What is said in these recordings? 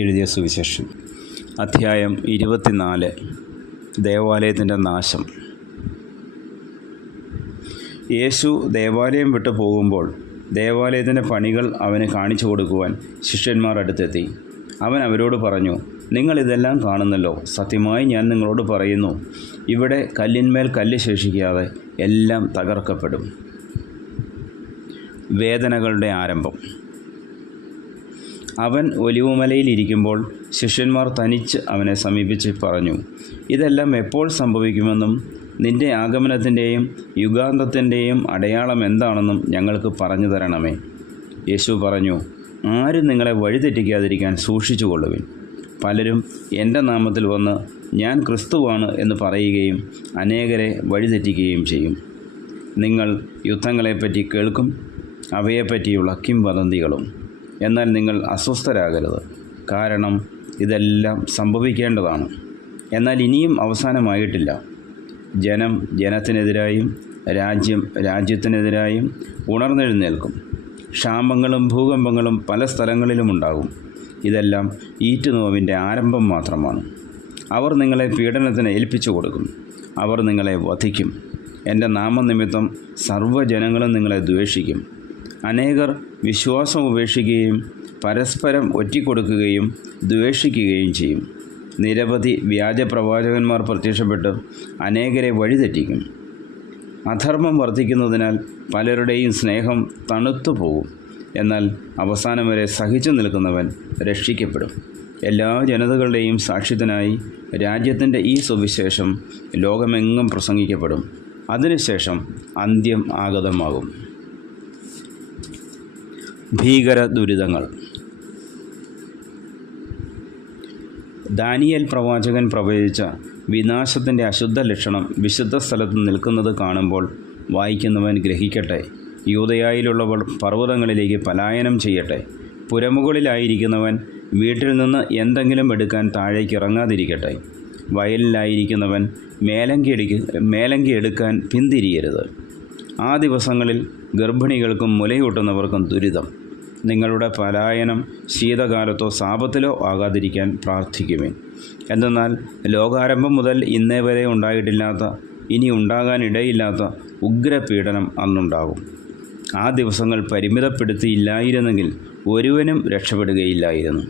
എഴുതിയ സുവിശേഷം അധ്യായം 24. ദേവാലയത്തിൻ്റെ നാശം. യേശു ദേവാലയം വിട്ടു പോകുമ്പോൾ ദേവാലയത്തിൻ്റെ പണികൾ അവന് കാണിച്ചു കൊടുക്കുവാൻ ശിഷ്യന്മാർ അടുത്തെത്തി. അവൻ അവരോട് പറഞ്ഞു, നിങ്ങളിതെല്ലാം കാണുന്നല്ലോ. സത്യമായി ഞാൻ നിങ്ങളോട് പറയുന്നു, ഇവിടെ കല്ലിന്മേൽ കല്ല് ശേഷിക്കാതെ എല്ലാം തകർക്കപ്പെടും. വേദനകളുടെ ആരംഭം. അവൻ ഒലിവുമലയിലിരിക്കുമ്പോൾ ശിഷ്യന്മാർ തനിച്ച് അവനെ സമീപിച്ച് പറഞ്ഞു, ഇതെല്ലാം എപ്പോൾ സംഭവിക്കുമെന്നും നിൻ്റെ ആഗമനത്തിൻ്റെയും യുഗാന്തത്തിൻ്റെയും അടയാളം എന്താണെന്നും ഞങ്ങൾക്ക് പറഞ്ഞു തരണമേ. യേശു പറഞ്ഞു, ആരും നിങ്ങളെ വഴിതെറ്റിക്കാതിരിക്കാൻ സൂക്ഷിച്ചുകൊള്ളുവിൻ. പലരും എൻ്റെ നാമത്തിൽ വന്ന് ഞാൻ ക്രിസ്തുവാണ് എന്ന് പറയുകയും അനേകരെ വഴിതെറ്റിക്കുകയും ചെയ്യും. നിങ്ങൾ യുദ്ധങ്ങളെപ്പറ്റി കേൾക്കും, അവയെപ്പറ്റിയുള്ള കിംവദന്തികളും. എന്നാൽ നിങ്ങൾ അസ്വസ്ഥരാകരുത്, കാരണം ഇതെല്ലാം സംഭവിക്കേണ്ടതാണ്. എന്നാൽ ഇനിയും അവസാനമായിട്ടില്ല. ജനം ജനത്തിനെതിരായും രാജ്യം രാജ്യത്തിനെതിരായും ഉണർന്നെഴുന്നേൽക്കും. ക്ഷാമങ്ങളും ഭൂകമ്പങ്ങളും പല സ്ഥലങ്ങളിലും ഉണ്ടാകും. ഇതെല്ലാം ഈറ്റുനോവിൻ്റെ ആരംഭം മാത്രമാണ്. അവർ നിങ്ങളെ പീഡനത്തിന് ഏൽപ്പിച്ചു കൊടുക്കും. അവർ നിങ്ങളെ വധിക്കും. എൻ്റെ നാമനിമിത്തം സർവ്വജനങ്ങളും നിങ്ങളെ ദ്വേഷിക്കും. അനേകർ വിശ്വാസം ഉപേക്ഷിക്കുകയും പരസ്പരം ഒറ്റിക്കൊടുക്കുകയും ദ്വേഷിക്കുകയും ചെയ്യും. നിരവധി വ്യാജപ്രവാചകന്മാർ പ്രത്യക്ഷപ്പെട്ട് അനേകരെ വഴിതെറ്റിക്കും. അധർമ്മം വർദ്ധിക്കുന്നതിനാൽ പലരുടെയും സ്നേഹം തണുത്തു പോകും. എന്നാൽ അവസാനം വരെ സഹിച്ചു നിൽക്കുന്നവൻ രക്ഷിക്കപ്പെടും. എല്ലാ ജനതകളുടെയും സാക്ഷ്യത്തിനായി രാജ്യത്തിൻ്റെ ഈ സുവിശേഷം ലോകമെങ്ങും പ്രസംഗിക്കപ്പെടും. അതിനുശേഷം അന്ത്യം ആഗതമാകും. ഭീകര ദുരിതങ്ങൾ. ദാനിയേൽ പ്രവാചകൻ പ്രവചിച്ച വിനാശത്തിൻ്റെ അശുദ്ധ ലക്ഷണം വിശുദ്ധ സ്ഥലത്ത് നിൽക്കുന്നത് കാണുമ്പോൾ വായിക്കുന്നവൻ ഗ്രഹിക്കട്ടെ. യൂദയായിലുള്ളവർ പർവ്വതങ്ങളിലേക്ക് പലായനം ചെയ്യട്ടെ. പുരമുകളിലായിരിക്കുന്നവൻ വീട്ടിൽ നിന്ന് എന്തെങ്കിലും എടുക്കാൻ താഴേക്ക് ഇറങ്ങാതിരിക്കട്ടെ. വയലിലായിരിക്കുന്നവൻ മേലങ്കി എടുക്കാൻ പിന്തിരിയരുത്. ആ ദിവസങ്ങളിൽ ഗർഭിണികൾക്കും മുലയൂട്ടുന്നവർക്കും ദുരിതം. നിങ്ങളുടെ പലായനം ശീതകാലത്തോ സാപത്തിലോ ആകാതിരിക്കാൻ പ്രാർത്ഥിക്കുവിൻ. എന്തെന്നാൽ ലോകാരംഭം മുതൽ ഇന്നേ വരെ ഉണ്ടായിട്ടില്ലാത്ത, ഇനി ഉണ്ടാകാനിടയില്ലാത്ത ഉഗ്രപീഡനം അന്നുണ്ടാകും. ആ ദിവസങ്ങൾ പരിമിതപ്പെടുത്തിയില്ലായിരുന്നെങ്കിൽ ഒരുവനും രക്ഷപ്പെടുകയില്ലായിരുന്നു.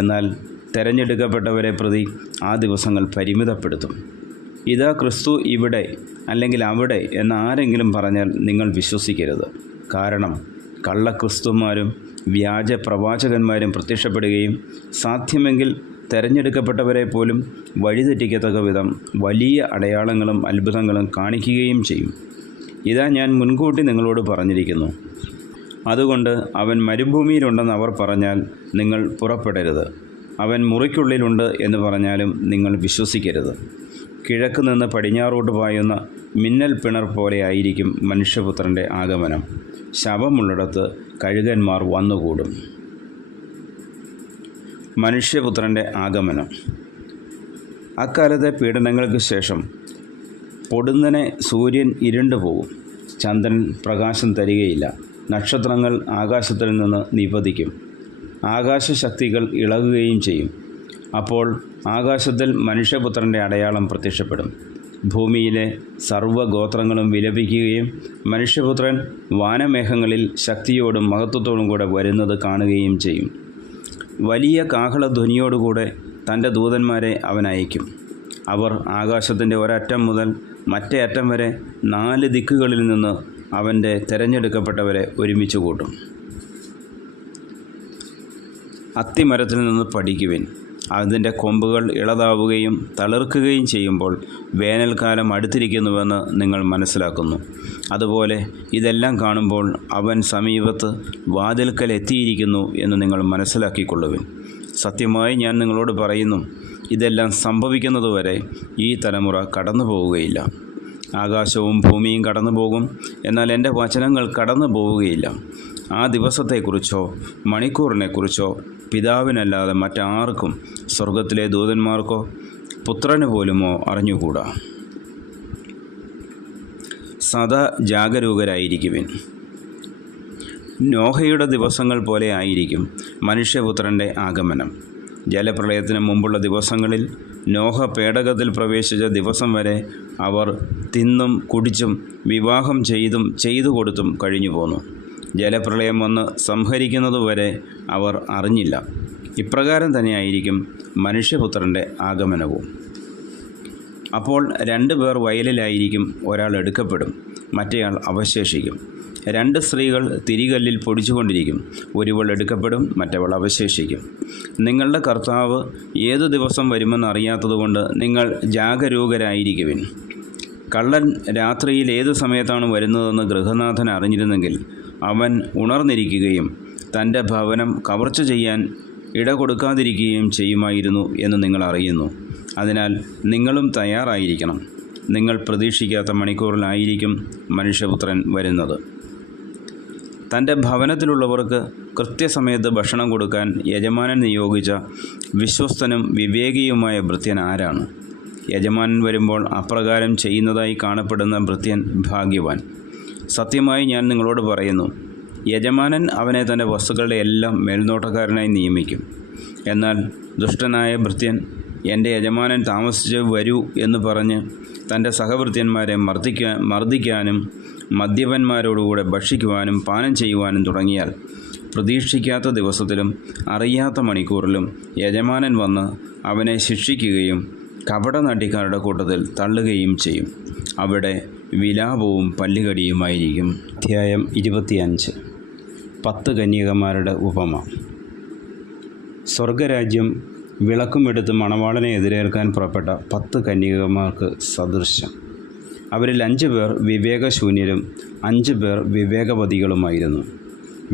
എന്നാൽ തിരഞ്ഞെടുക്കപ്പെട്ടവരെ പ്രതി ആ ദിവസങ്ങൾ പരിമിതപ്പെടുത്തും. ഇതാ ക്രിസ്തു ഇവിടെ അല്ലെങ്കിൽ അവിടെ എന്ന് ആരെങ്കിലും പറഞ്ഞാൽ നിങ്ങൾ വിശ്വസിക്കരുത്. കാരണം കള്ളക്രിസ്തുമാരും വ്യാജ പ്രവാചകന്മാരും പ്രത്യക്ഷപ്പെടുകയും സാധ്യമെങ്കിൽ തിരഞ്ഞെടുക്കപ്പെട്ടവരെ പോലും വഴിതെറ്റിക്കത്തക്ക വിധം വലിയ അടയാളങ്ങളും അത്ഭുതങ്ങളും കാണിക്കുകയും ചെയ്യും. ഇതാ ഞാൻ മുൻകൂട്ടി നിങ്ങളോട് പറഞ്ഞിരിക്കുന്നു. അതുകൊണ്ട് അവൻ മരുഭൂമിയിലുണ്ടെന്ന് അവർ പറഞ്ഞാൽ നിങ്ങൾ പുറപ്പെടരുത്. അവൻ മുറിക്കുള്ളിലുണ്ട് എന്ന് പറഞ്ഞാലും നിങ്ങൾ വിശ്വസിക്കരുത്. കിഴക്ക് നിന്ന് പടിഞ്ഞാറോട്ട് പായുന്ന മിന്നൽ പിണർ പോലെ ആയിരിക്കും മനുഷ്യപുത്രൻ്റെ ആഗമനം. ശവമുള്ളിടത്ത് കഴുകന്മാർ വന്നുകൂടും. മനുഷ്യപുത്രൻ്റെ ആഗമനം. അക്കാലത്തെ പീഡനങ്ങൾക്ക് ശേഷം പൊടുന്നനെ സൂര്യൻ ഇരുണ്ടുപോകും, ചന്ദ്രൻ പ്രകാശം തരികയില്ല, നക്ഷത്രങ്ങൾ ആകാശത്തിൽ നിന്ന് നിപതിക്കും, ആകാശശക്തികൾ ഇളകുകയും ചെയ്യും. അപ്പോൾ ആകാശത്തിൽ മനുഷ്യപുത്രൻ്റെ അടയാളം പ്രത്യക്ഷപ്പെടും. ഭൂമിയിലെ സർവ്വഗോത്രങ്ങളും വിലപിക്കുകയും മനുഷ്യപുത്രൻ വാനമേഘങ്ങളിൽ ശക്തിയോടും മഹത്വത്തോടും കൂടെ വരുന്നത് കാണുകയും ചെയ്യും. വലിയ കാഹളധ്വനിയോടുകൂടെ തൻ്റെ ദൂതന്മാരെ അവൻ അയക്കും. അവർ ആകാശത്തിൻ്റെ ഒരറ്റം മുതൽ മറ്റേ അറ്റം വരെ 4 ദിക്കുകളിൽ നിന്ന് അവൻ്റെ തിരഞ്ഞെടുക്കപ്പെട്ടവരെ ഒരുമിച്ച് കൂട്ടും. അത്തിമരത്തിൽ നിന്ന് പഠിക്കുവിൻ. അതിൻ്റെ കൊമ്പുകൾ ഇളതാവുകയും തളിർക്കുകയും ചെയ്യുമ്പോൾ വേനൽക്കാലം അടുത്തിരിക്കുന്നുവെന്ന് നിങ്ങൾ മനസ്സിലാക്കുന്നു. അതുപോലെ ഇതെല്ലാം കാണുമ്പോൾ അവൻ സമീപത്ത് വാതിൽക്കൽ എത്തിയിരിക്കുന്നു എന്ന് നിങ്ങൾ മനസ്സിലാക്കിക്കൊള്ളുവിൻ. സത്യമായി ഞാൻ നിങ്ങളോട് പറയുന്നു, ഇതെല്ലാം സംഭവിക്കുന്നതുവരെ ഈ തലമുറ കടന്നു പോവുകയില്ല. ആകാശവും ഭൂമിയും കടന്നു പോകും, എന്നാൽ എൻ്റെ വചനങ്ങൾ കടന്നു പോവുകയില്ല. ആ ദിവസത്തെക്കുറിച്ചോ മണിക്കൂറിനെക്കുറിച്ചോ പിതാവിനല്ലാതെ മറ്റാർക്കും, സ്വർഗത്തിലെ ദൂതന്മാർക്കോ പുത്രന് പോലുമോ അറിഞ്ഞുകൂടാ. സദാ ജാഗരൂകരായിരിക്കുവിൻ. നോഹയുടെ ദിവസങ്ങൾ പോലെ ആയിരിക്കും മനുഷ്യപുത്രൻ്റെ ആഗമനം. ജലപ്രളയത്തിന് മുമ്പുള്ള ദിവസങ്ങളിൽ നോഹ പേടകത്തിൽ പ്രവേശിച്ച ദിവസം വരെ അവർ തിന്നും കുടിച്ചും വിവാഹം ചെയ്തു കൊടുത്തും കഴിഞ്ഞു പോന്നു. ജലപ്രളയം വന്ന് സംഹരിക്കുന്നതുവരെ അവർ അറിഞ്ഞില്ല. ഇപ്രകാരം തന്നെയായിരിക്കും മനുഷ്യപുത്രൻ്റെ ആഗമനവും. അപ്പോൾ 2 പേർ വയലിലായിരിക്കും, ഒരാൾ എടുക്കപ്പെടും, മറ്റേയാൾ അവശേഷിക്കും. 2 സ്ത്രീകൾ തിരികല്ലിൽ പൊടിച്ചുകൊണ്ടിരിക്കും, ഒരുവൾ എടുക്കപ്പെടും, മറ്റവൾ അവശേഷിക്കും. നിങ്ങളുടെ കർത്താവ് ഏതു ദിവസം വരുമെന്നറിയാത്തതുകൊണ്ട് നിങ്ങൾ ജാഗരൂകരായിരിക്കുവിൻ. കള്ളൻ രാത്രിയിൽ ഏതു സമയത്താണ് വരുന്നതെന്ന് ഗൃഹനാഥൻ അറിഞ്ഞിരുന്നെങ്കിൽ അവൻ ഉണർന്നിരിക്കുകയും തൻ്റെ ഭവനം കവർച്ച ചെയ്യാൻ ഇട കൊടുക്കാതിരിക്കുകയും ചെയ്യുമായിരുന്നു എന്ന് നിങ്ങൾ അറിയുന്നു. അതിനാൽ നിങ്ങളും തയ്യാറായിരിക്കണം. നിങ്ങൾ പ്രതീക്ഷിക്കാത്ത മണിക്കൂറിലായിരിക്കും മനുഷ്യപുത്രൻ വരുന്നത്. തൻ്റെ ഭവനത്തിലുള്ളവർക്ക് കൃത്യസമയത്ത് ഭക്ഷണം കൊടുക്കാൻ യജമാനൻ നിയോഗിച്ച വിശ്വസ്തനും വിവേകിയുമായ ഭൃത്യൻ ആരാണ്? യജമാനൻ വരുമ്പോൾ അപ്രകാരം ചെയ്യുന്നതായി കാണപ്പെടുന്ന ഭൃത്യൻ ഭാഗ്യവാൻ. സത്യമായി ഞാൻ നിങ്ങളോട് പറയുന്നു, യജമാനൻ അവനെ തൻ്റെ വസ്തുക്കളുടെ എല്ലാം മേൽനോട്ടക്കാരനായി നിയമിക്കും. എന്നാൽ ദുഷ്ടനായ ഭൃത്യൻ എൻ്റെ യജമാനൻ താമസിച്ച് വരൂ എന്ന് പറഞ്ഞ് തൻ്റെ സഹഭൃത്യന്മാരെ മർദ്ദിക്കാനും മദ്യപന്മാരോടുകൂടെ ഭക്ഷിക്കുവാനും പാനം ചെയ്യുവാനും തുടങ്ങിയാൽ പ്രതീക്ഷിക്കാത്ത ദിവസത്തിലും അറിയാത്ത മണിക്കൂറിലും യജമാനൻ വന്ന് അവനെ ശിക്ഷിക്കുകയും കപടനാട്യക്കാരുടെ കൂട്ടത്തിൽ തള്ളുകയും ചെയ്യും. അവിടെ വിലാപവും പല്ലുകടിയുമായിരിക്കും. അധ്യായം 25. 10 കന്യകമാരുടെ ഉപമ. സ്വർഗരാജ്യം വിളക്കുമെടുത്ത് മണവാളനെ എതിരേൽക്കാൻ പുറപ്പെട്ട 10 കന്യകമാർക്ക് സദൃശം. അവരിൽ 5 പേർ വിവേകശൂന്യരും 5 പേർ വിവേകവതികളുമായിരുന്നു.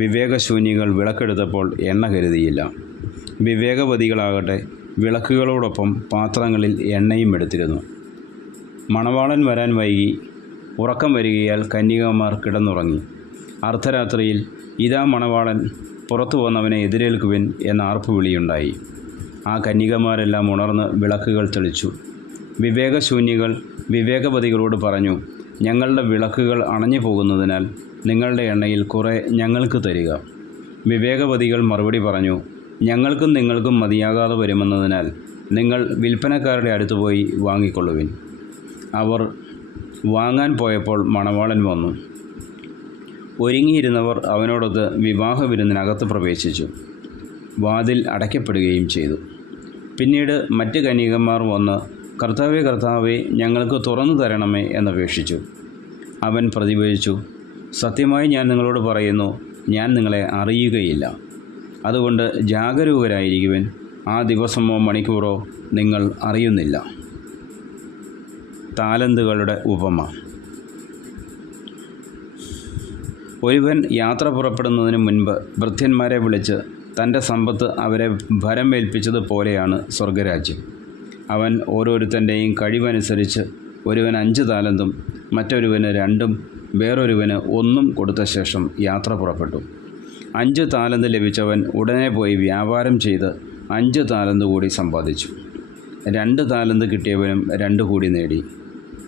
വിവേകശൂന്യകൾ വിളക്കെടുത്തപ്പോൾ എണ്ണ കരുതിയില്ല. വിവേകവതികളാകട്ടെ വിളക്കുകളോടൊപ്പം പാത്രങ്ങളിൽ എണ്ണയും എടുത്തിരുന്നു. മണവാളൻ വരാൻ വൈകി ഉറക്കം വരികയാൽ കന്യകമാർ കിടന്നുറങ്ങി. അർദ്ധരാത്രിയിൽ ഇതാ മണവാളൻ പുറത്തു വന്നവനെ എതിരേൽക്കുവിൻ എന്ന ആർപ്പുവിളിയുണ്ടായി. ആ കന്യകമാരെല്ലാം ഉണർന്ന് വിളക്കുകൾ തെളിച്ചു. വിവേകശൂന്യകൾ വിവേകവതികളോട് പറഞ്ഞു, ഞങ്ങളുടെ വിളക്കുകൾ അണഞ്ഞു പോകുന്നതിനാൽ നിങ്ങളുടെ എണ്ണയിൽ കുറെ ഞങ്ങൾക്ക് തരിക. വിവേകവതികൾ മറുപടി പറഞ്ഞു, ഞങ്ങൾക്കും നിങ്ങൾക്കും മതിയാകാതെ വരുമെന്നതിനാൽ നിങ്ങൾ വിൽപ്പനക്കാരുടെ അടുത്ത് പോയി വാങ്ങിക്കൊള്ളുവിൻ. അവർ വാങ്ങാൻ പോയപ്പോൾ മണവാളൻ വന്നു. ഒരുങ്ങിയിരുന്നവർ അവനോടൊത്ത് വിവാഹ വിരുന്നിനകത്ത് പ്രവേശിച്ചു. വാതിൽ അടയ്ക്കപ്പെടുകയും ചെയ്തു. പിന്നീട് മറ്റ് കന്യകമാർ വന്ന്, കർത്താവേ കർത്താവേ, ഞങ്ങൾക്ക് തുറന്നു തരണമേ എന്നപേക്ഷിച്ചു. അവൻ പ്രതിഭജിച്ചു, സത്യമായി ഞാൻ നിങ്ങളോട് പറയുന്നു, ഞാൻ നിങ്ങളെ അറിയുകയില്ല. അതുകൊണ്ട് ജാഗരൂകരായിരിക്കുവിൻ. ആ ദിവസമോ മണിക്കൂറോ നിങ്ങൾ അറിയുന്നില്ല. താലന്തുകളുടെ ഉപമ. ഒരുവൻ യാത്ര പുറപ്പെടുന്നതിന് മുൻപ് ഭൃത്യന്മാരെ വിളിച്ച് തൻ്റെ സമ്പത്ത് അവരെ ഭരമേൽപ്പിച്ചതുപോലെയാണ് സ്വർഗരാജ്യം. അവൻ ഓരോരുത്തൻ്റെയും കഴിവനുസരിച്ച് ഒരുവൻ 5 താലന്തും മറ്റൊരുവന് 2ഉം വേറൊരുവന് 1ഉം കൊടുത്ത ശേഷം യാത്ര പുറപ്പെട്ടു. 5 താലന്ത് ലഭിച്ചവൻ ഉടനെ പോയി വ്യാപാരം ചെയ്ത് 5 താലന്ത് കൂടി സമ്പാദിച്ചു. 2 താലന്ത് കിട്ടിയവനും 2 കൂടി നേടി.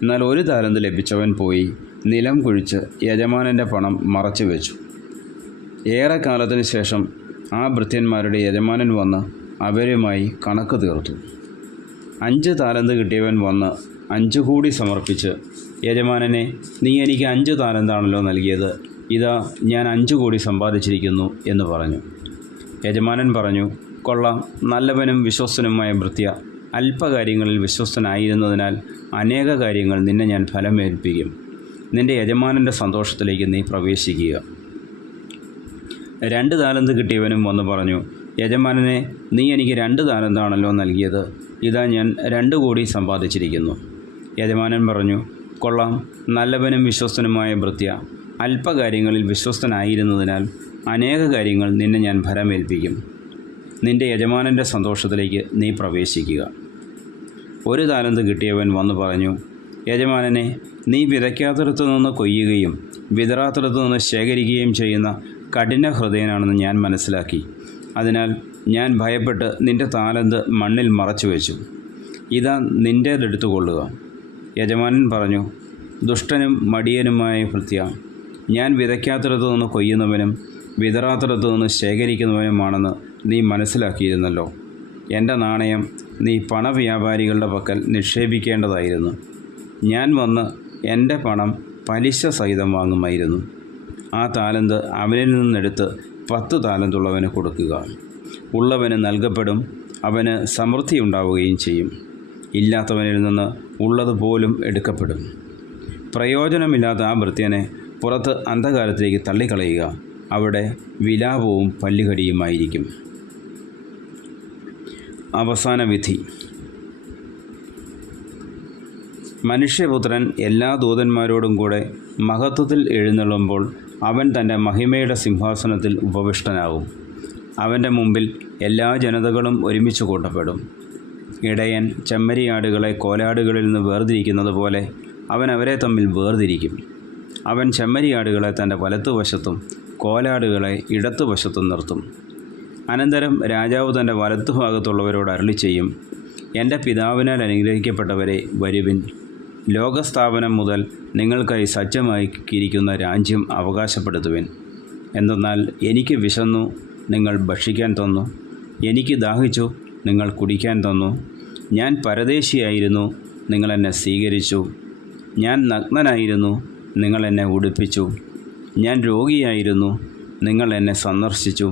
എന്നാൽ 1 താലന്ത് ലഭിച്ചവൻ പോയി നിലം കുഴിച്ച് യജമാനൻ്റെ പണം മറച്ചു വെച്ചു. ഏറെക്കാലത്തിന് ശേഷം ആ ഭൃത്യന്മാരുടെ യജമാനൻ വന്ന് അവരുമായി കണക്ക് തീർത്തു. 5 താലന്ത് കിട്ടിയവൻ വന്ന് 5 കൂടി സമർപ്പിച്ച്, യജമാനനെ, നീ എനിക്ക് 5 താലന്താണല്ലോ നൽകിയത്, ഇതാ ഞാൻ 5 കൂടി സമ്പാദിച്ചിരിക്കുന്നു എന്ന് പറഞ്ഞു. യജമാനൻ പറഞ്ഞു, കൊള്ളാം, നല്ലവനും വിശ്വസ്തനുമായ ഭൃത്യ, അല്പകാര്യങ്ങളിൽ വിശ്വസ്തനായിരുന്നതിനാൽ അനേക കാര്യങ്ങൾ നിന്നെ ഞാൻ ഫലമേൽപ്പിക്കും. നിൻ്റെ യജമാനൻ്റെ സന്തോഷത്തിലേക്ക് നീ പ്രവേശിക്കുക. 2 താലന്ത് കിട്ടിയവനും വന്ന് പറഞ്ഞു, യജമാനനെ, നീ എനിക്ക് 2 താലന്താണല്ലോ നൽകിയത്, ഇതാ ഞാൻ 2 കൂടി സമ്പാദിച്ചിരിക്കുന്നു. യജമാനൻ പറഞ്ഞു, കൊള്ളാം, നല്ലവനും വിശ്വസ്തനുമായ ഭൃത്യ, അല്പകാര്യങ്ങളിൽ വിശ്വസ്തനായിരുന്നതിനാൽ അനേക കാര്യങ്ങൾ നിന്നെ ഞാൻ ഫലമേൽപ്പിക്കും. നിൻ്റെ യജമാനൻ്റെ സന്തോഷത്തിലേക്ക് നീ പ്രവേശിക്കുക. 1 താലന്ത് കിട്ടിയവൻ വന്നു പറഞ്ഞു, യജമാനനെ, നീ വിതയ്ക്കാത്തിടത്തു നിന്ന് കൊയ്യുകയും വിതറാത്തിടത്തു നിന്ന് ശേഖരിക്കുകയും ചെയ്യുന്ന കഠിന ഹൃദയനാണെന്ന് ഞാൻ മനസ്സിലാക്കി. അതിനാൽ ഞാൻ ഭയപ്പെട്ട് നിൻ്റെ താലന്ത് മണ്ണിൽ മറച്ചു വെച്ചു. ഇതാ നിൻ്റേതെടുത്തുകൊള്ളുക. യജമാനൻ പറഞ്ഞു, ദുഷ്ടനും മടിയനുമായ ഭൃത്യ, ഞാൻ വിതയ്ക്കാത്തിടത്തു നിന്ന് കൊയ്യുന്നവനും വിതറാത്തിടത്തു നിന്ന് ശേഖരിക്കുന്നവനുമാണെന്ന് നീ മനസ്സിലാക്കിയിരുന്നല്ലോ. എൻ്റെ നാണയം നീ പണവ്യാപാരികളുടെ പക്കൽ നിക്ഷേപിക്കേണ്ടതായിരുന്നു. ഞാൻ വന്ന് എൻ്റെ പണം പലിശ സഹിതം വാങ്ങുമായിരുന്നു. ആ താലന്ത് അവനിൽ നിന്നെടുത്ത് 10 താലന്തുള്ളവന് കൊടുക്കുക. ഉള്ളവന് നൽകപ്പെടും, അവന് സമൃദ്ധി ഉണ്ടാവുകയും ചെയ്യും. ഇല്ലാത്തവനിൽ നിന്ന് ഉള്ളതുപോലും എടുക്കപ്പെടും. പ്രയോജനമില്ലാത്ത ആ ഭൃത്യനെ പുറത്ത് അന്ധകാരത്തിലേക്ക് തള്ളിക്കളയുക. അവിടെ വിലാപവും പല്ലുകടിയുമായിരിക്കും. അവസാന വിധി. മനുഷ്യപുത്രൻ എല്ലാ ദൂതന്മാരോടും കൂടെ മഹത്വത്തിൽ എഴുന്നള്ളുമ്പോൾ അവൻ തൻ്റെ മഹിമയുടെ സിംഹാസനത്തിൽ ഉപവിഷ്ടനാകും. അവൻ്റെ മുമ്പിൽ എല്ലാ ജനതകളും ഒരുമിച്ച് കൂട്ടപ്പെടും. ഇടയൻ ചെമ്മരിയാടുകളെ കോലാടുകളിൽ നിന്ന് വേർതിരിക്കുന്നത് പോലെ അവൻ അവരെ തമ്മിൽ വേർതിരിക്കും. അവൻ ചെമ്മരിയാടുകളെ തൻ്റെ വലത്തുവശത്തും കോലാടുകളെ ഇടത്തുവശത്തും നിർത്തും. അനന്തരം രാജാവ് തൻ്റെ വലത്തുഭാഗത്തുള്ളവരോട് അരുളിച്ചെയ്യും, എൻ്റെ പിതാവിനാൽ അനുഗ്രഹിക്കപ്പെട്ടവരെ, വരുവിൻ. ലോകസ്ഥാപനം മുതൽ നിങ്ങൾക്കായി സജ്ജമാക്കിയിരിക്കുന്ന രാജ്യം അവകാശപ്പെടുത്തുവിൻ. എന്തെന്നാൽ എനിക്ക് വിശന്നു, നിങ്ങൾ ഭക്ഷിക്കാൻ തന്നു. എനിക്ക് ദാഹിച്ചു, നിങ്ങൾ കുടിക്കാൻ തന്നു. ഞാൻ പരദേശിയായിരുന്നു, നിങ്ങൾ എന്നെ സ്വീകരിച്ചു. ഞാൻ നഗ്നനായിരുന്നു, നിങ്ങൾ എന്നെ ഉടുപ്പിച്ചു. ഞാൻ രോഗിയായിരുന്നു, നിങ്ങൾ എന്നെ സന്ദർശിച്ചു.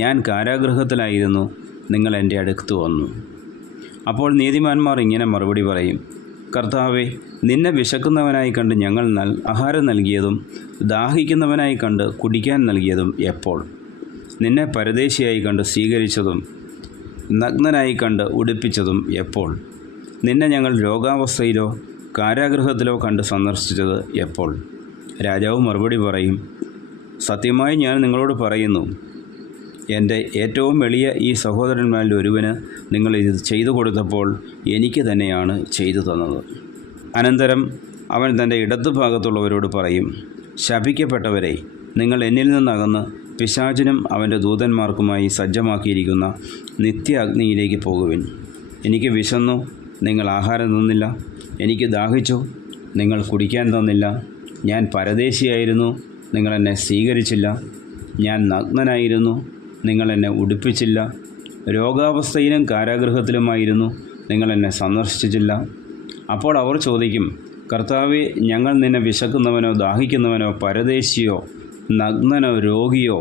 ഞാൻ കാരാഗൃഹത്തിലായിരുന്നു, നിങ്ങൾ എൻ്റെ അടുത്ത് വന്നു. അപ്പോൾ നീതിമാന്മാർ ഇങ്ങനെ മറുപടി പറയും, കർത്താവേ, നിന്നെ വിശക്കുന്നവനായി കണ്ട് ഞങ്ങൾ ആഹാരം നൽകിയതും ദാഹിക്കുന്നവനായി കണ്ട് കുടിക്കാൻ നൽകിയതും എപ്പോൾ? നിന്നെ പരദേശിയായി കണ്ട് സ്വീകരിച്ചതും നഗ്നനായി കണ്ട് ഉടുപ്പിച്ചതും എപ്പോൾ? നിന്നെ ഞങ്ങൾ രോഗാവസ്ഥയിലോ കാരാഗൃഹത്തിലോ കണ്ട് സന്ദർശിച്ചത് എപ്പോൾ? രാജാവ് മറുപടി പറയും, സത്യമായി ഞാൻ നിങ്ങളോട് പറയുന്നു, എൻ്റെ ഏറ്റവും എളിയ ഈ സഹോദരന്മാരിൽ ഒരുവന് നിങ്ങൾ ഇത് ചെയ്തു കൊടുത്തപ്പോൾ എനിക്ക് തന്നെയാണ് ചെയ്തു തന്നത്. അനന്തരം അവൻ തൻ്റെ ഇടതുഭാഗത്തുള്ളവരോട് പറയും, ശപിക്കപ്പെട്ടവരെ, നിങ്ങൾ എന്നിൽ നിന്നകന്ന് പിശാചിനും അവൻ്റെ ദൂതന്മാർക്കുമായി സജ്ജമാക്കിയിരിക്കുന്ന നിത്യ അഗ്നിയിലേക്ക് പോകുവിൻ. എനിക്ക് വിശന്നു, നിങ്ങൾ ആഹാരം തന്നില്ല. എനിക്ക് ദാഹിച്ചു, നിങ്ങൾ കുടിക്കാൻ തന്നില്ല. ഞാൻ പരദേശിയായിരുന്നു, നിങ്ങൾ എന്നെ സ്വീകരിച്ചില്ല. ഞാൻ നഗ്നനായിരുന്നു, നിങ്ങൾ എന്നെ ഉടുപ്പിച്ചില്ല. രോഗാവസ്ഥയിലും കാരാഗൃഹത്തിലുമായിരുന്നു, നിങ്ങൾ എന്നെ സന്ദർശിച്ചില്ല. അപ്പോൾ അവർ ചോദിക്കും, കർത്താവേ, ഞങ്ങൾ നിന്നെ വിശക്കുന്നവനോ ദാഹിക്കുന്നവനോ പരദേശിയോ നഗ്നനോ രോഗിയോ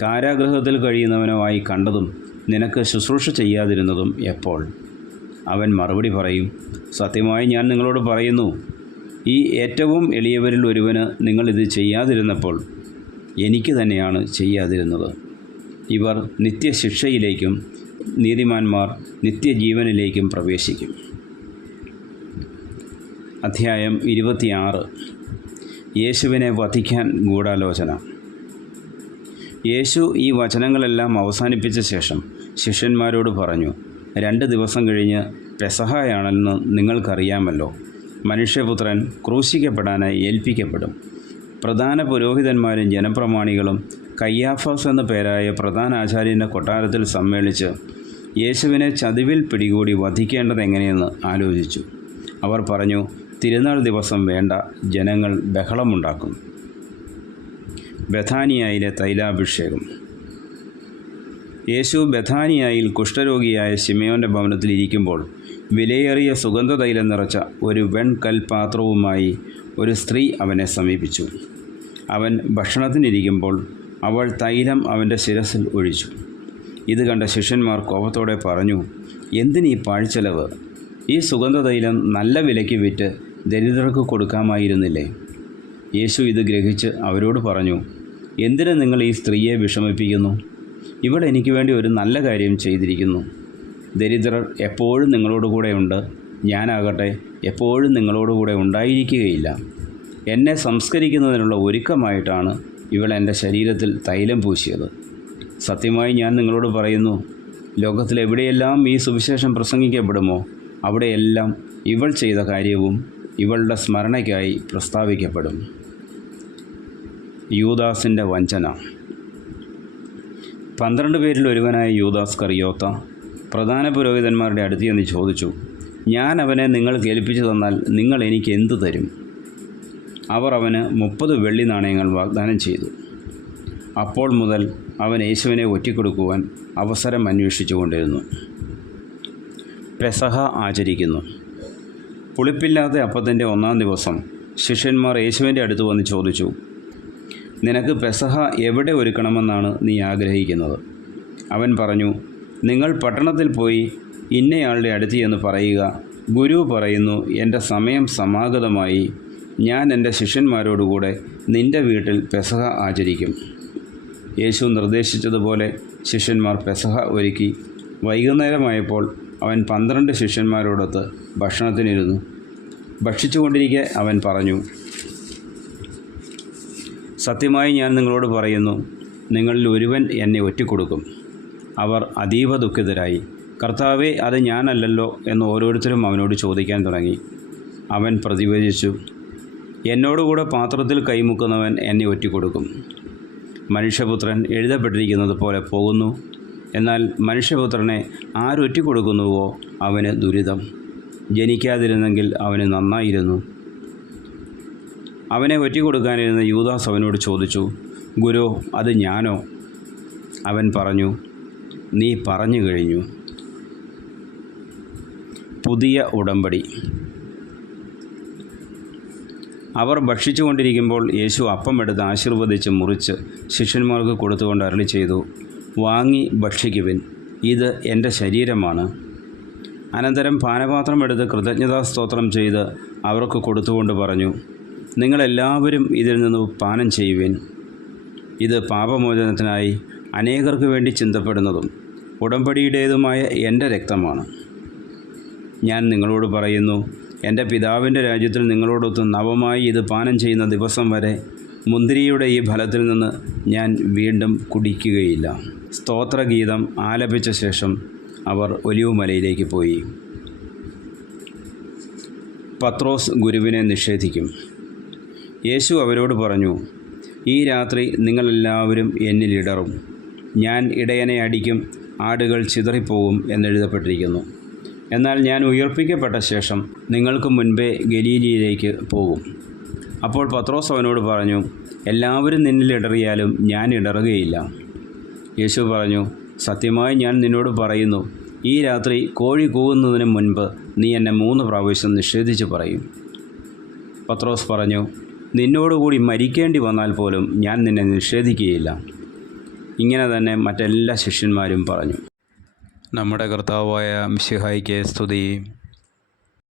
കാരാഗൃഹത്തിൽ കഴിയുന്നവനോ ആയി കണ്ടതും നിനക്ക് ശുശ്രൂഷ ചെയ്യാതിരുന്നതും എപ്പോൾ? അവൻ മറുപടി പറയും, സത്യമായി ഞാൻ നിങ്ങളോട് പറയുന്നു, ഈ ഏറ്റവും എളിയവരിൽ ഒരുവന് നിങ്ങളിത് ചെയ്യാതിരുന്നപ്പോൾ എനിക്ക് തന്നെയാണ് ചെയ്യാതിരുന്നത്. ഇവർ നിത്യശിക്ഷയിലേക്കും നീതിമാന്മാർ നിത്യജീവനിലേക്കും പ്രവേശിക്കും. അധ്യായം 26. യേശുവിനെ വധിക്കാൻ ഗൂഢാലോചന. യേശു ഈ വചനങ്ങളെല്ലാം അവസാനിപ്പിച്ച ശേഷം ശിഷ്യന്മാരോട് പറഞ്ഞു, 2 ദിവസം കഴിഞ്ഞ് പെസഹയാണെന്ന് നിങ്ങൾക്കറിയാമല്ലോ. മനുഷ്യപുത്രൻ ക്രൂശിക്കപ്പെടാനായി ഏൽപ്പിക്കപ്പെടും. പ്രധാന പുരോഹിതന്മാരും ജനപ്രമാണികളും കയ്യാഫാസ് എന്ന പേരായ പ്രധാന ആചാര്യൻ്റെ കൊട്ടാരത്തിൽ സമ്മേളിച്ച് യേശുവിനെ ചതിവിൽ പിടികൂടി വധിക്കേണ്ടത് എങ്ങനെയെന്ന് ആലോചിച്ചു. അവർ പറഞ്ഞു, തിരുനാൾ ദിവസം വേണ്ട, ജനങ്ങൾ ബഹളമുണ്ടാക്കും. ബഥാനിയായിലെ തൈലാഭിഷേകം. യേശു ബഥാനിയായിൽ കുഷ്ഠരോഗിയായ ശിമയോൻ്റെ ഭവനത്തിൽ ഇരിക്കുമ്പോൾ വിലയേറിയ സുഗന്ധതൈലം നിറച്ച ഒരു വെൺകൽപാത്രവുമായി ഒരു സ്ത്രീ അവനെ സമീപിച്ചു. അവൻ ഭക്ഷണത്തിനിരിക്കുമ്പോൾ അവൾ തൈലം അവൻ്റെ ശിരസിൽ ഒഴിച്ചു. ഇത് കണ്ട ശിഷ്യന്മാർ കോപത്തോടെ പറഞ്ഞു, എന്തിനീ പാഴ്ചെലവ്? ഈ സുഗന്ധതൈലം നല്ല വിലയ്ക്ക് വിറ്റ് ദരിദ്രർക്ക് കൊടുക്കാമായിരുന്നില്ലേ? യേശു ഇത് ഗ്രഹിച്ച് അവരോട് പറഞ്ഞു, എന്തിന് നിങ്ങൾ ഈ സ്ത്രീയെ വിഷമിപ്പിക്കുന്നു? ഇവൾ എനിക്ക് വേണ്ടി ഒരു നല്ല കാര്യം ചെയ്തിരിക്കുന്നു. ദരിദ്രർ എപ്പോഴും നിങ്ങളോടുകൂടെ ഉണ്ട്, ഞാനാകട്ടെ എപ്പോഴും നിങ്ങളോടുകൂടെ ഉണ്ടായിരിക്കുകയില്ല. എന്നെ സംസ്കരിക്കുന്നതിനുള്ള ഒരുക്കമായിട്ടാണ് ഇവൾ എൻ്റെ ശരീരത്തിൽ തൈലം പൂശിയത്. സത്യമായി ഞാൻ നിങ്ങളോട് പറയുന്നു, ലോകത്തിലെവിടെയെല്ലാം ഈ സുവിശേഷം പ്രസംഗിക്കപ്പെടുമോ അവിടെയെല്ലാം ഇവൾ ചെയ്ത കാര്യവും ഇവളുടെ സ്മരണയ്ക്കായി പ്രസ്താവിക്കപ്പെടും. യൂദാസിൻ്റെ വഞ്ചന. 12 പേരിൽ ഒരുവനായ യൂദാസ് കറിയോത്ത പ്രധാന പുരോഹിതന്മാരുടെ അടുത്ത് ചെന്ന് ചോദിച്ചു, ഞാൻ അവനെ നിങ്ങൾക്ക് ഏൽപ്പിച്ചു തന്നാൽ നിങ്ങൾ എനിക്ക് എന്തു തരും? അവർ അവന് 30 വെള്ളി നാണയങ്ങൾ വാഗ്ദാനം ചെയ്തു. അപ്പോൾ മുതൽ അവൻ യേശുവിനെ ഒറ്റിക്കൊടുക്കുവാൻ അവസരം അന്വേഷിച്ചു കൊണ്ടിരുന്നു. പെസഹ ആചരിക്കുന്നു. പുളിപ്പില്ലാത്ത അപ്പത്തിൻ്റെ 1-ാം ദിവസം ശിഷ്യന്മാർ യേശുവിൻ്റെ അടുത്ത് വന്ന് ചോദിച്ചു, നിനക്ക് പെസഹ എവിടെ ഒരുക്കണമെന്നാണ് നീ ആഗ്രഹിക്കുന്നത്? അവൻ പറഞ്ഞു, നിങ്ങൾ പട്ടണത്തിൽ പോയി ഇന്നയാളുടെ അടുത്ത് എന്ന് പറയുക, ഗുരു പറയുന്നു, എൻ്റെ സമയം സമാഗതമായി, ഞാൻ എൻ്റെ ശിഷ്യന്മാരോടുകൂടെ നിൻ്റെ വീട്ടിൽ പെസഹ ആചരിക്കും. യേശു നിർദ്ദേശിച്ചതുപോലെ ശിഷ്യന്മാർ പെസഹ ഒരുക്കി. വൈകുന്നേരമായപ്പോൾ അവൻ 12 ശിഷ്യന്മാരോടൊത്ത് ഭക്ഷണത്തിനിരുന്നു. ഭക്ഷിച്ചുകൊണ്ടിരിക്കെ അവൻ പറഞ്ഞു, സത്യമായി ഞാൻ നിങ്ങളോട് പറയുന്നു, നിങ്ങളിൽ ഒരുവൻ എന്നെ ഒറ്റിക്കൊടുക്കും. അവർ അതീവ ദുഃഖിതരായി. കർത്താവേ, അത് ഞാനല്ലല്ലോ എന്ന് ഓരോരുത്തരും അവനോട് ചോദിക്കാൻ തുടങ്ങി. അവൻ പ്രതിവചിച്ചു, എന്നോടുകൂടെ പാത്രത്തിൽ കൈമുക്കുന്നവൻ എന്നെ ഒറ്റിക്കൊടുക്കും. മനുഷ്യപുത്രൻ എഴുതപ്പെട്ടിരിക്കുന്നത് പോലെ പോകുന്നു. എന്നാൽ മനുഷ്യപുത്രനെ ആരൊറ്റിക്കൊടുക്കുന്നുവോ അവന് ദുരിതം. ജനിക്കാതിരുന്നെങ്കിൽ അവന് നന്നായിരുന്നു. അവനെ ഒറ്റിക്കൊടുക്കാനിരുന്ന യൂദാസ് അവനോട് ചോദിച്ചു, ഗുരു, അത് ഞാനോ? അവൻ പറഞ്ഞു, നീ പറഞ്ഞു കഴിഞ്ഞു. പുതിയ ഉടമ്പടി. അവർ ഭക്ഷിച്ചുകൊണ്ടിരിക്കുമ്പോൾ യേശു അപ്പം എടുത്ത് ആശീർവദിച്ച് മുറിച്ച് ശിഷ്യന്മാർക്ക് കൊടുത്തുകൊണ്ട് അരുളി ചെയ്തു, വാങ്ങി ഭക്ഷിക്കുവിൻ, ഇത് എൻ്റെ ശരീരമാണ്. അനന്തരം പാനപാത്രം എടുത്ത് കൃതജ്ഞതാസ്തോത്രം ചെയ്ത് അവർക്ക് കൊടുത്തുകൊണ്ട് പറഞ്ഞു, നിങ്ങളെല്ലാവരും ഇതിൽ നിന്ന് പാനം ചെയ്യുവിൻ. ഇത് പാപമോചനത്തിനായി അനേകർക്ക് വേണ്ടി ചിന്തപ്പെടുന്നതും ഉടമ്പടിയുടേതുമായ എൻ്റെ രക്തമാണ്. ഞാൻ നിങ്ങളോട് പറയുന്നു, എൻ്റെ പിതാവിൻ്റെ രാജ്യത്തിൽ നിങ്ങളോടൊത്ത് നവമായി ഇത് പാനം ചെയ്യുന്ന ദിവസം വരെ മുന്തിരിയുടെ ഈ ഫലത്തിൽ നിന്ന് ഞാൻ വീണ്ടും കുടിക്കുകയില്ല. സ്തോത്രഗീതം ആലപിച്ച ശേഷം അവർ ഒലിവുമലയിലേക്ക് പോയി. പത്രോസ് ഗുരുവിനെ നിഷേധിക്കും. യേശു അവരോട് പറഞ്ഞു, ഈ രാത്രി നിങ്ങളെല്ലാവരും എന്നിൽ ഇടറും. ഞാൻ ഇടയനെ അടിക്കും, ആടുകൾ ചിതറിപ്പോകും എന്നെഴുതപ്പെട്ടിരിക്കുന്നു. എന്നാൽ ഞാൻ ഉയർപ്പിക്കപ്പെട്ട ശേഷം നിങ്ങൾക്ക് മുൻപേ ഗലീലയിലേക്ക് പോകും. അപ്പോൾ പത്രോസ് അവനോട് പറഞ്ഞു, എല്ലാവരും നിന്നിൽ ഇടറിയാലും ഞാൻ ഇടറുകയില്ല. യേശു പറഞ്ഞു, സത്യമായി ഞാൻ നിന്നോട് പറയുന്നു, ഈ രാത്രി കോഴി കൂകുന്നതിന് മുൻപ് നീ എന്നെ 3 പ്രാവശ്യം നിഷേധിച്ച് പറയും. പത്രോസ് പറഞ്ഞു, നിന്നോടുകൂടി മരിക്കേണ്ടി വന്നാൽ പോലും ഞാൻ നിന്നെ നിഷേധിക്കുകയില്ല. ഇങ്ങനെ തന്നെ മറ്റെല്ലാ ശിഷ്യന്മാരും പറഞ്ഞു. നമ്മുടെ കർത്താവായ മിശിഹായിക്ക് സ്തുതി.